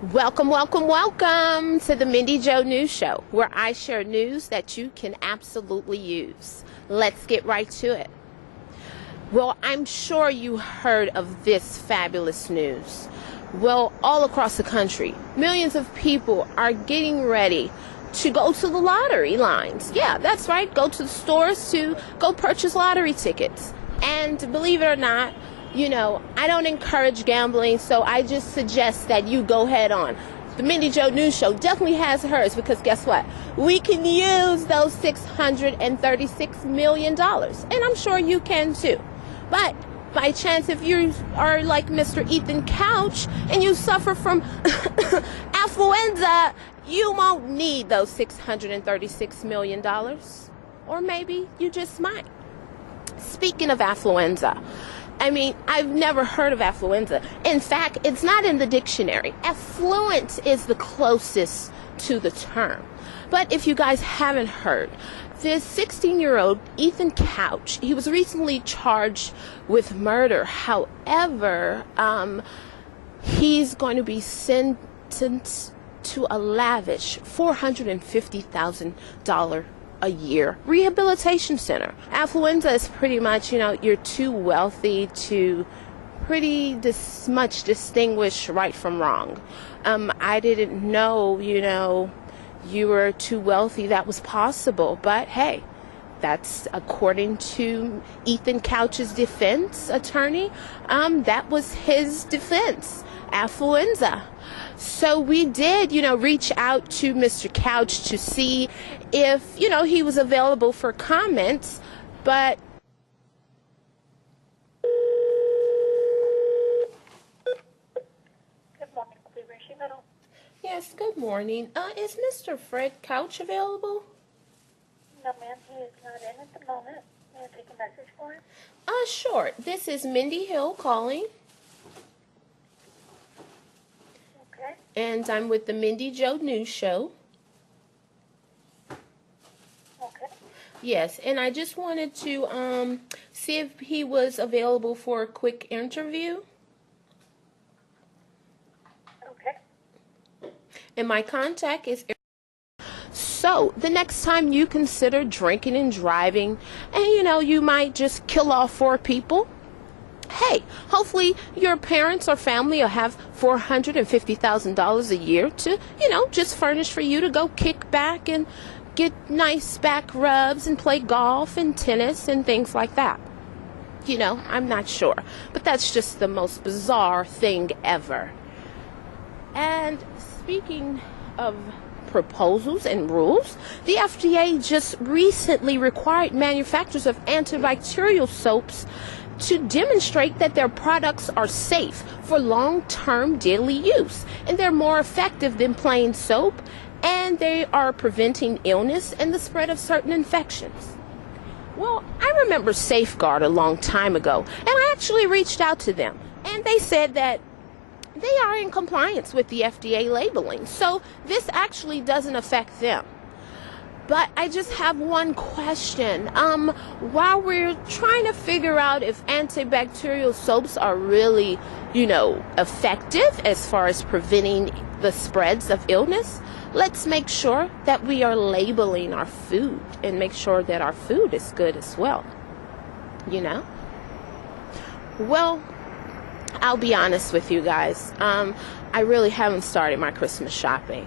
Welcome, welcome, welcome to the Mindy Jo News Show, where I share news that you can absolutely use. Let's get right to it. Well, I'm sure you heard of this fabulous news. Well, all across the country, millions of people are getting ready to go to the lottery lines. Yeah, that's right. Go to the stores to go purchase lottery tickets. And believe it or not, I don't encourage gambling, so I just suggest that you go head on. The Mindy Jo News Show definitely has hers, because guess what? We can use those $636 million, and I'm sure you can too. But by chance, if you are like Mr. Ethan Couch and you suffer from Affluenza, you won't need those $636 million. Or maybe you just might. Speaking of Affluenza, I've never heard of Affluenza. In fact, it's not in the dictionary. Affluent is the closest to the term. But if you guys haven't heard, this 16-year-old Ethan Couch, he was recently charged with murder. However, he's going to be sentenced to a lavish $450,000 a year rehabilitation center. Affluenza is pretty much, you're too wealthy to pretty much distinguish right from wrong. I didn't know, you were too wealthy that was possible, but hey, that's according to Ethan Couch's defense attorney. That was his defense, Affluenza. So we did, reach out to Mr. Couch to see if, he was available for comments, but Good morning, Cleveland Sheet Metal. yes, good morning. Is Mr. Fred Couch available? No, ma'am, he is not in at the moment. May I take a message for him? Sure. This is Mindy Hill calling, Okay. and I'm with the Mindy Jo News Show. Okay. Yes, and I just wanted to see if he was available for a quick interview. Okay. And my contact is... So, the next time you consider drinking and driving, and you might just kill off 4 people, hey, hopefully your parents or family will have $450,000 a year to, just furnish for you to go kick back and get nice back rubs and play golf and tennis and things like that. I'm not sure, but that's just the most bizarre thing ever. And speaking of proposals and rules, the FDA just recently required manufacturers of antibacterial soaps to demonstrate that their products are safe for long-term daily use, and they're more effective than plain soap, and they are preventing illness and the spread of certain infections. Well, I remember Safeguard a long time ago, and I actually reached out to them, and they said that they are in compliance with the FDA labeling, so this actually doesn't affect them. But I just have one question. While we're trying to figure out if antibacterial soaps are really, effective as far as preventing the spreads of illness, let's make sure that we are labeling our food and make sure that our food is good as well. Well, I'll be honest with you guys. I really haven't started my Christmas shopping.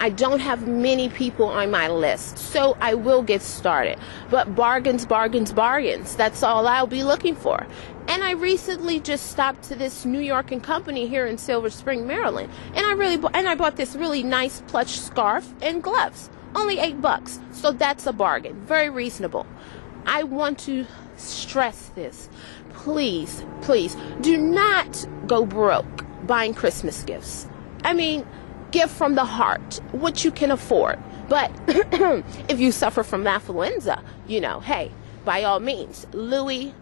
I don't have many people on my list, so I will get started. But bargains, bargains, bargains. That's all I'll be looking for. And I recently just stopped to this New York & Company here in Silver Spring, Maryland, and I bought this really nice plush scarf and gloves. Only $8, so that's a bargain. Very reasonable. I want to stress this. Please, please, do not go broke buying Christmas gifts. Give from the heart what you can afford. But if you suffer from affluenza, hey, by all means, Louis,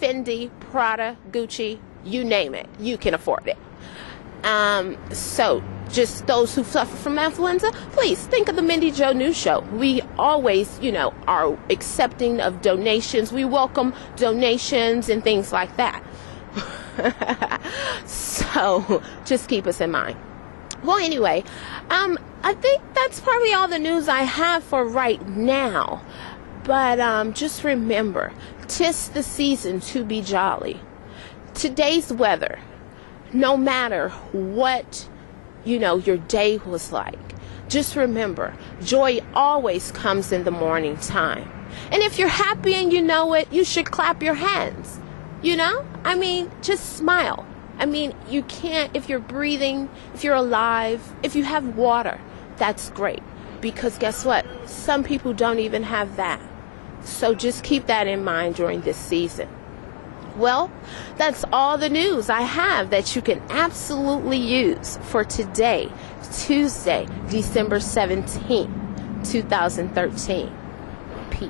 Fendi, Prada, Gucci, you name it, you can afford it. So just those who suffer from affluenza, please think of the Mindy Jo News Show. We always, are accepting of donations. We welcome donations and things like that. So just keep us in mind. Well, anyway, I think that's probably all the news I have for right now. But just remember, 'tis the season to be jolly. Today's weather, no matter what, your day was like, just remember, joy always comes in the morning time. And if you're happy and you know it, you should clap your hands. Just smile. You can't, if you're breathing, if you're alive, if you have water, that's great. Because guess what? Some people don't even have that. So just keep that in mind during this season. Well, that's all the news I have that you can absolutely use for today, Tuesday, December 17th, 2013. Peace.